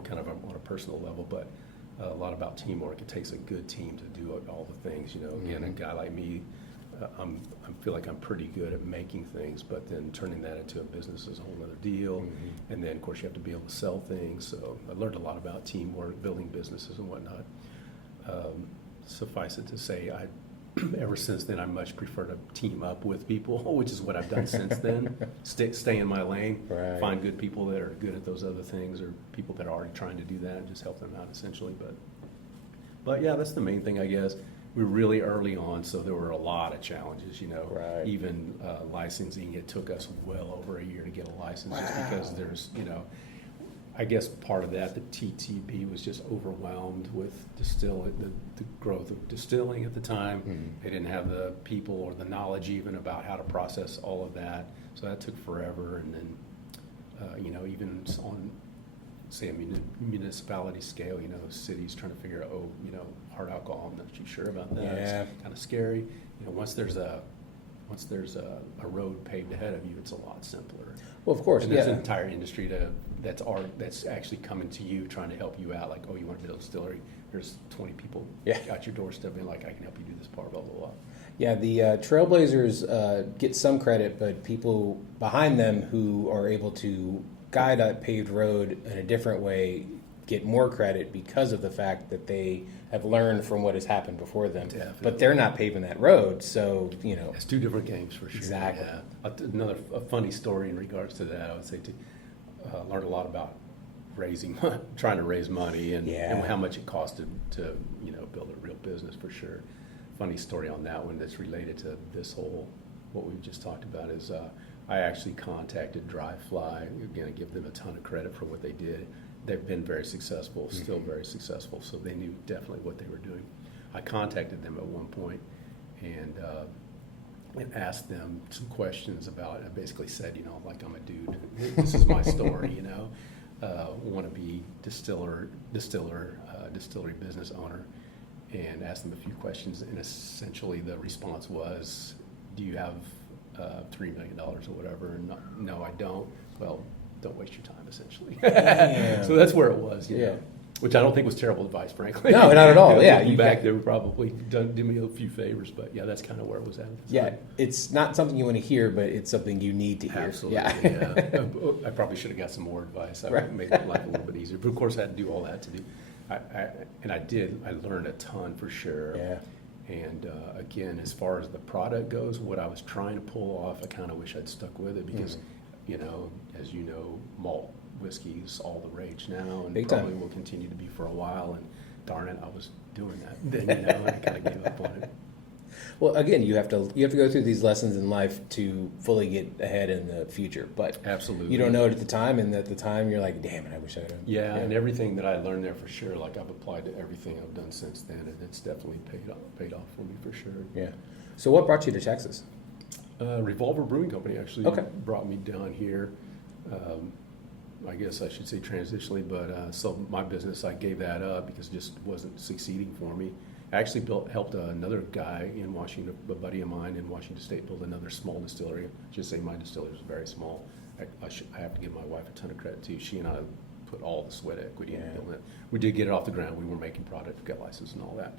more kind of on a personal level, but a lot about teamwork. It takes a good team to do all the things, you know. Again, a guy like me, I feel like I'm pretty good at making things, but then turning that into a business is a whole other deal. And then, of course, you have to be able to sell things. So I learned a lot about teamwork, building businesses and whatnot. Suffice it to say, ever since then, I much prefer to team up with people, which is what I've done since then. Stay in my lane, find good people that are good at those other things, or people that are already trying to do that, and just help them out essentially. But yeah, that's the main thing, I guess. We were really early on, so there were a lot of challenges, you know. Even licensing, it took us well over a year to get a license, just because there's, you know, I guess part of that, the TTB was just overwhelmed with the growth of distilling at the time. They didn't have the people or the knowledge even about how to process all of that, so that took forever. And then, you know, even on, say, a municipality scale, you know, cities trying to figure out, you know, hard alcohol, I'm not too sure about that. It's kind of scary. You know, once there's a road paved ahead of you, it's a lot simpler. Well, of course, and there's an entire industry that's actually coming to you, trying to help you out. Like, oh, you want to build a distillery? There's 20 people at your doorstep, and like, I can help you do this part, blah blah blah. Yeah, the trailblazers get some credit, but people behind them who are able to guide a paved road in a different way get more credit because of the fact that they have learned from what has happened before them. But they're not paving that road, so, you know. It's two different games for sure. Exactly. Yeah. A funny story in regards to that, I would say, learned a lot about trying to raise money and how much it costed to, you know, build a real business for sure. Funny story on that one that's related to this whole, what we've just talked about is, I actually contacted Dry Fly. Again, I give them a ton of credit for what they did. They've been very successful, still very successful, so they knew definitely what they were doing. I contacted them at one point and asked them some questions about it. I basically said, you know, like, I'm a dude. This is my story, you know. Want to be distillery business owner, and asked them a few questions. And essentially the response was, do you have $3 million or whatever? And no, I don't. Well, don't waste your time, essentially. So that's where it was, you know, which I don't think was terrible advice, frankly. No, not at all. Yeah, you back there would probably do me a few favors, but yeah, that's kind of where it was at. Yeah, it's not something you want to hear, but it's something you need to hear. Absolutely. Yeah. I probably should have got some more advice. I would make life a little bit easier. But of course, I had to do all that to do. I did. I learned a ton for sure. Yeah. And again, as far as the product goes, what I was trying to pull off, I kind of wish I'd stuck with it because, you know, as you know, malt whiskey is all the rage now, and probably will continue to be for a while. And darn it, I was doing that then, you know, and I kind of gave up on it. Well, again, you have to go through these lessons in life to fully get ahead in the future. But absolutely, you don't know it at the time, and at the time you're like, damn it, I wish I had. Yeah, and everything that I learned there for sure, like I've applied to everything I've done since then, and it's definitely paid off for me for sure. Yeah. So what brought you to Texas? Revolver Brewing Company actually brought me down here. I guess I should say transitionally, but so my business, I gave that up because it just wasn't succeeding for me. I actually helped another guy in Washington, a buddy of mine in Washington State, build another small distillery. Just say my distillery was very small. I have to give my wife a ton of credit too. She and I put all the sweat equity into building it. We did get it off the ground. We were making product, got licensed and all that.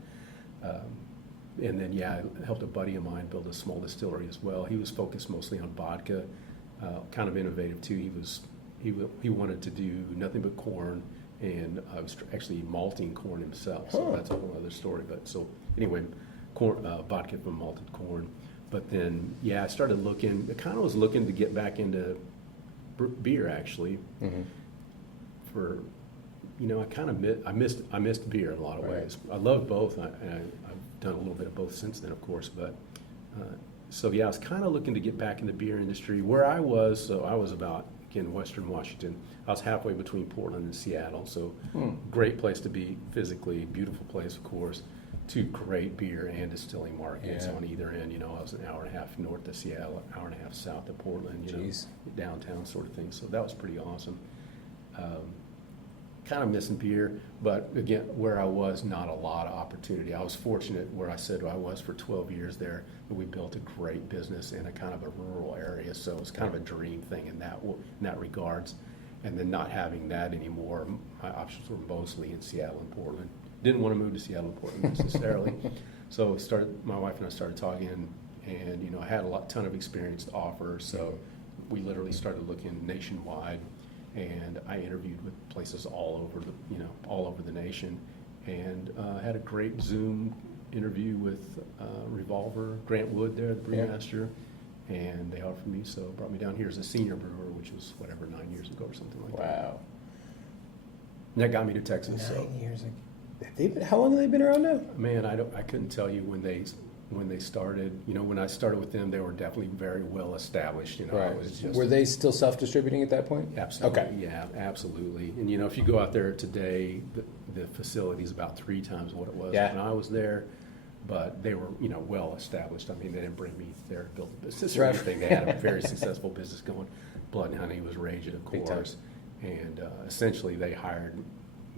And then, I helped a buddy of mine build a small distillery as well. He was focused mostly on vodka, kind of innovative too. He wanted to do nothing but corn, and I was actually malting corn himself, so that's a whole other story. But so anyway, vodka from malted corn. But then, I started looking. I kind of was looking to get back into beer actually. For, you know, I missed beer in a lot of ways. I love both. I've done a little bit of both since then, of course. But I was kind of looking to get back in the beer industry. Where I was, so I was about, again, Western Washington. I was halfway between Portland and Seattle, so great place to be physically, beautiful place, of course. Two great beer and distilling markets on either end. You know, I was an hour and a half north of Seattle, an hour and a half south of Portland, you know, downtown sort of thing. So that was pretty awesome. Kind of missing beer, but again, where I was, not a lot of opportunity. I was fortunate where I said I was for 12 years there, that we built a great business in a kind of a rural area, so it was kind of a dream thing in that regards. And then not having that anymore, my options were mostly in Seattle and Portland. Didn't want to move to Seattle and Portland necessarily. So my wife and I started talking, and I had ton of experience to offer. So we literally started looking nationwide, and I interviewed with places all over the nation, and had a great Zoom interview with Revolver, Grant Wood there, the brewmaster, and they offered me, so brought me down here as a senior brewer, which was 9 years ago or something like that. Wow. And that got me to Texas. 9 years ago. How long have they been around now? Man, I couldn't tell you when they started. When I started with them, they were definitely very well established. Right. It was just, were they still self-distributing at that point? Absolutely. Okay. Yeah, absolutely. And if you go out there today, the facility is about 3 times what it was when I was there. But they were, well established. I mean, they didn't bring me there to build a business or anything. They had a very successful business going. Blood and Honey was raging, of course. And essentially, they hired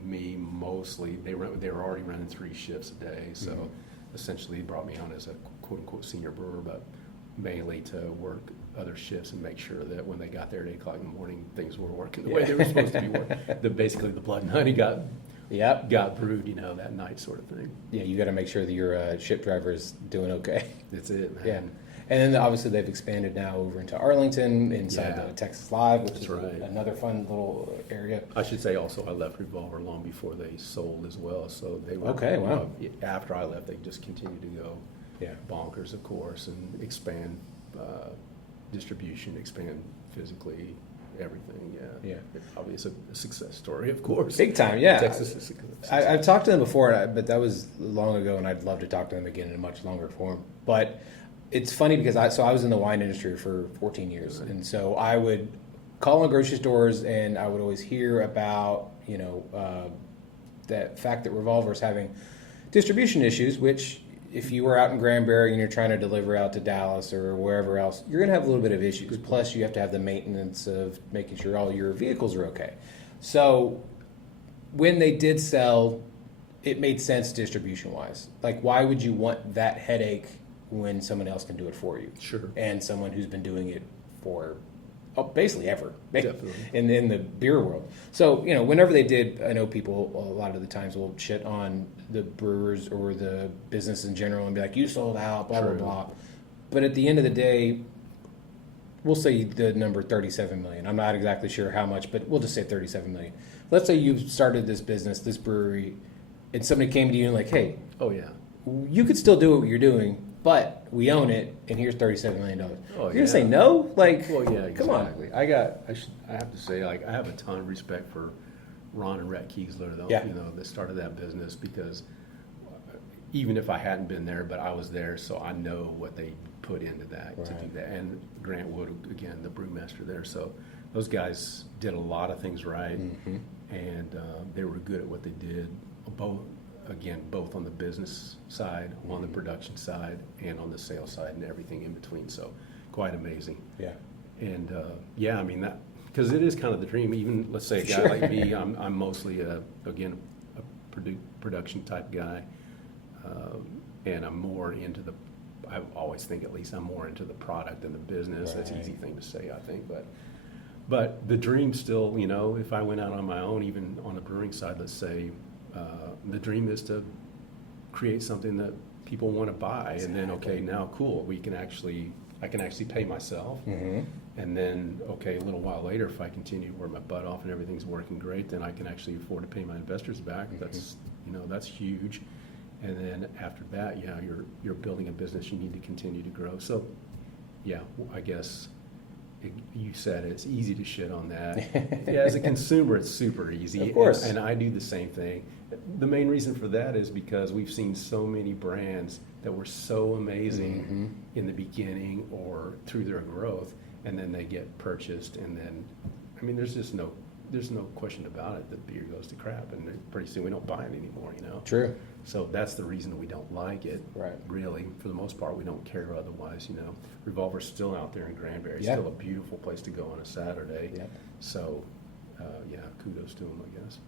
me mostly. They were already running 3 shifts a day, so essentially brought me on as a quote unquote senior brewer, but mainly to work other shifts and make sure that when they got there at 8 o'clock in the morning, things were working the way they were supposed to be working. Basically, the Blood and Honey got brewed, that night, sort of thing. Yeah, you got to make sure that your ship driver is doing okay. That's it, man. Yeah. And then obviously they've expanded now over into Arlington, inside the Texas Live, which is another fun little area. I should say also I left Revolver long before they sold as well. So they were, wow. After I left, they just continued to go bonkers, of course, and expand distribution, expand physically, everything. Yeah. Obviously a success story, of course. Big time, yeah. Texas is I've talked to them before, but that was long ago, and I'd love to talk to them again in a much longer form. But it's funny because I was in the wine industry for 14 years, and so I would call on grocery stores, and I would always hear about that fact that Revolver's having distribution issues. Which, if you were out in Granbury and you're trying to deliver out to Dallas or wherever else, you're going to have a little bit of issues. Plus, you have to have the maintenance of making sure all your vehicles are okay. So, when they did sell, it made sense distribution-wise. Like, why would you want that headache when someone else can do it for you? Sure. And someone who's been doing it for basically ever. Definitely. In the beer world. So, whenever they did, I know people a lot of the times will shit on the brewers or the business in general and be like, you sold out, blah, blah, blah. But at the end of the day, we'll say the number 37 million. I'm not exactly sure how much, but we'll just say 37 million. Let's say you started this business, this brewery, and somebody came to you and like, hey, you could still do what you're doing, but we own it, and here's $37 million. You're gonna say no? Like, well, yeah, exactly. Come on. I have to say, I have a ton of respect for Ron and Rhett Kiesler, though. That started that business, because even if I hadn't been there, but I was there, so I know what they put into that to do that. And Grant Wood, again, the brewmaster there. So those guys did a lot of things right, and they were good at what they did. Both on the business side, on the production side, and on the sales side, and everything in between. So quite amazing. Yeah. And I mean that, because it is kind of the dream. Even let's say a guy like me, I'm mostly a production type guy, and I'm more into the. I always think, at least, I'm more into the product than the business. That's an easy thing to say, I think, but the dream still. If I went out on my own, even on the brewing side, let's say. The dream is to create something that people want to buy, and then now cool, I can actually pay myself, and then a little while later, if I continue to work my butt off and everything's working great, then I can actually afford to pay my investors back. That's that's huge, and then after that, you're building a business. You need to continue to grow. So, I guess. You said it's easy to shit on that. As a consumer, it's super easy. Of course. And I do the same thing. The main reason for that is because we've seen so many brands that were so amazing in the beginning or through their growth, and then they get purchased, and then, there's no question about it that beer goes to crap, and pretty soon we don't buy it anymore, True. So that's the reason we don't like it. Right. Really, for the most part, we don't care otherwise. Revolver's still out there in Granbury. It's still a beautiful place to go on a Saturday. Yeah. So, kudos to them, I guess.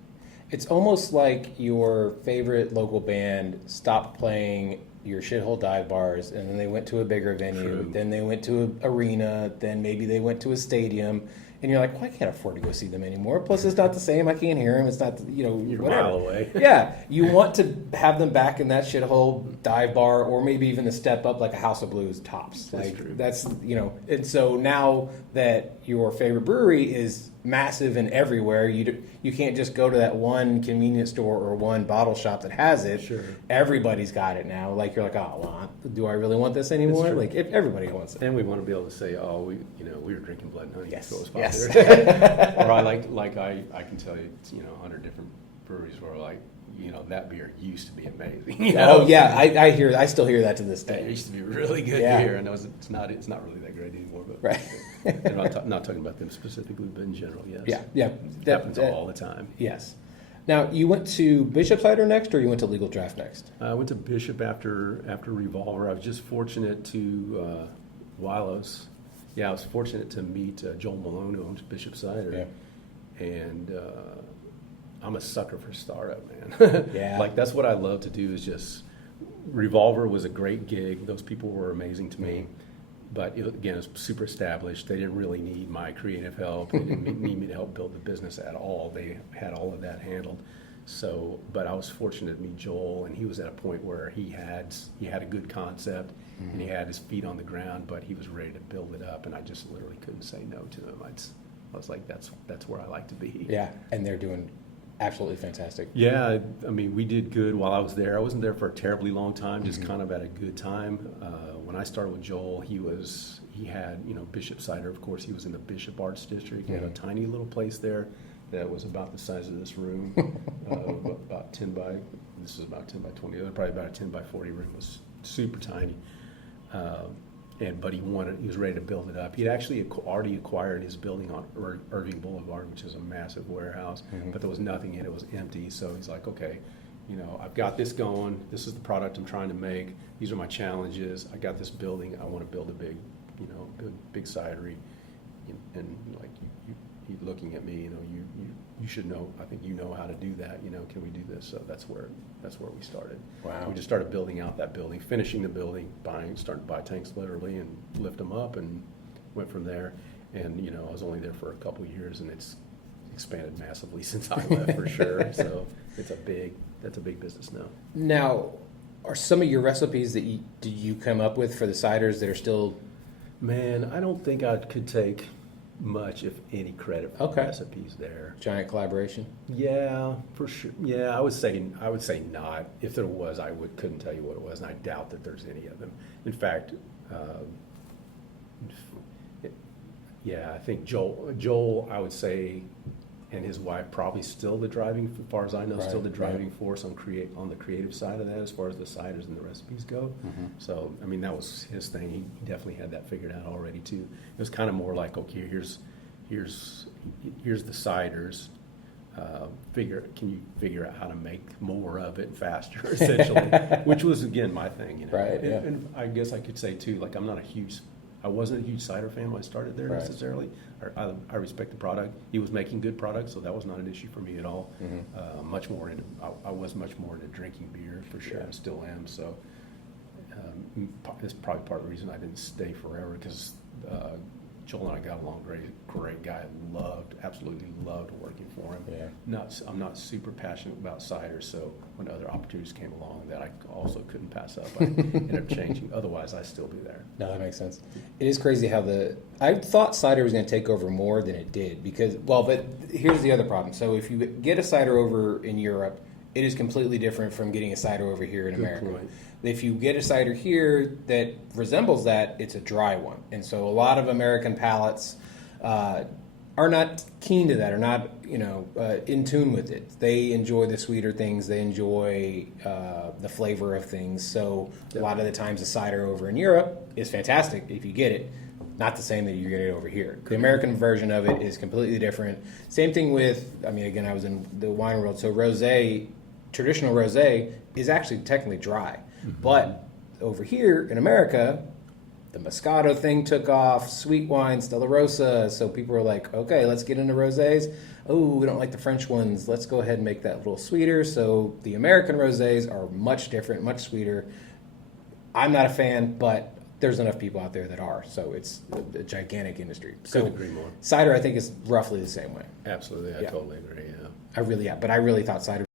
It's almost like your favorite local band stopped playing your shithole dive bars, and then they went to a bigger venue. True. Then they went to an arena. Then maybe they went to a stadium. and you're like, well, I can't afford to go see them anymore. Plus, it's not the same. I can't hear them. It's not, You're whatever. a mile away. Yeah, you want to have them back in that shithole dive bar, or maybe even a step up like a House of Blues tops. That's true. That's and so now that your favorite brewery is massive and everywhere, you can't just go to that one convenience store or one bottle shop that has it. Sure. Everybody's got it now. Like, you're like, oh, well, do I really want this anymore? Like, if everybody wants it. And we want to be able to say, oh, we were drinking blood and honey. Yes. So it was Yes. popular. Or I can tell you, 100 different breweries where like, that beer used to be amazing. Oh yeah, I still hear that to this It day. used to be really good beer, and it's not really that great anymore. But Right. I'm not talking about them specifically, but in general, yes. Yeah. It happens all the time. Yes. Now, you went to Bishop Cider next, or you went to Legal Draft next? I went to Bishop after Revolver. I was just fortunate to I was fortunate to meet Joel Malone, who owns Bishop Cider, and I'm a sucker for startup, man. Yeah. Like, that's what I love to do. Is just Revolver was a great gig. Those people were amazing to me. But again, it's super established. They didn't really need my creative help. They didn't need me to help build the business at all. They had all of that handled. So, but I was fortunate to meet Joel, and he was at a point where he had a good concept, and he had his feet on the ground, but he was ready to build it up, and I just literally couldn't say no to him. I was like, that's where I like to be. Yeah, and they're doing absolutely fantastic. Yeah, I mean, we did good while I was there. I wasn't there for a terribly long time, just kind of at a good time. When I started with Joel, he had Bishop Cider, of course. He was in the Bishop Arts District. He had a tiny little place there that was about the size of this room, about 10 by, this is about 10 by 20, probably about a 10 by 40 room. It was super tiny. But he was ready to build it up. He'd actually already acquired his building on Irving Boulevard, which is a massive warehouse, but there was nothing in it. It was empty. So he's like, okay, I've got this going. This is the product I'm trying to make. These are my challenges. I got this building. I want to build a big cidery. And like you looking at me, you should know. I think you know how to do that. Can we do this? So that's where we started. Wow. We just started building out that building, finishing the building, starting to buy tanks literally and lift them up, and went from there. And I was only there for a couple of years, and it's expanded massively since I left for sure. So that's a big business now. Now, are some of your recipes that you come up with for the ciders that are still? Man, I don't think I could take much, if any, credit for the recipes there. Giant collaboration? Yeah, for sure. Yeah, I would say not. If there was, I couldn't tell you what it was, and I doubt that there's any of them. In fact, I think Joel, I would say, and his wife probably still the driving, as far as I know, still the driving force on the creative side of that, as far as the ciders and the recipes go. So, I mean, that was his thing. He definitely had that figured out already too. It was kind of more like, okay, here's the ciders. Can you figure out how to make more of it faster, essentially? Which was, again, my thing. Right. Yeah. And I guess I could say too, like, I wasn't a huge cider fan when I started there necessarily. I respect the product. He was making good products, so that was not an issue for me at all. I was much more into drinking beer for sure, and still am. So that's probably part of the reason I didn't stay forever, because Joel and I got along great guy. Absolutely loved working for him. Yeah. I'm not super passionate about cider, so when other opportunities came along that I also couldn't pass up, I ended up changing. Otherwise, I'd still be there. No, that makes sense. It is crazy how I thought cider was going to take over more than it did, but here's the other problem. So if you get a cider over in Europe, it is completely different from getting a cider over here in America. Point. If you get a cider here that resembles that, it's a dry one. And so a lot of American palates are not keen to that, are not in tune with it. They enjoy the sweeter things. They enjoy the flavor of things. So a lot of the times the cider over in Europe is fantastic if you get it. Not the same that you get it over here. The American version of it is completely different. Same thing with, again, I was in the wine world, so rosé, traditional rosé is actually technically dry. But over here in America, the Moscato thing took off, sweet wine, Stella Rosa. So people were like, okay, let's get into rosés. Oh, we don't like the French ones. Let's go ahead and make that a little sweeter. So the American rosés are much different, much sweeter. I'm not a fan, but there's enough people out there that are. So it's a gigantic industry. So Couldn't agree more. cider, I think, is roughly the same way. Absolutely, I Yeah. totally agree. Yeah. But I really thought cider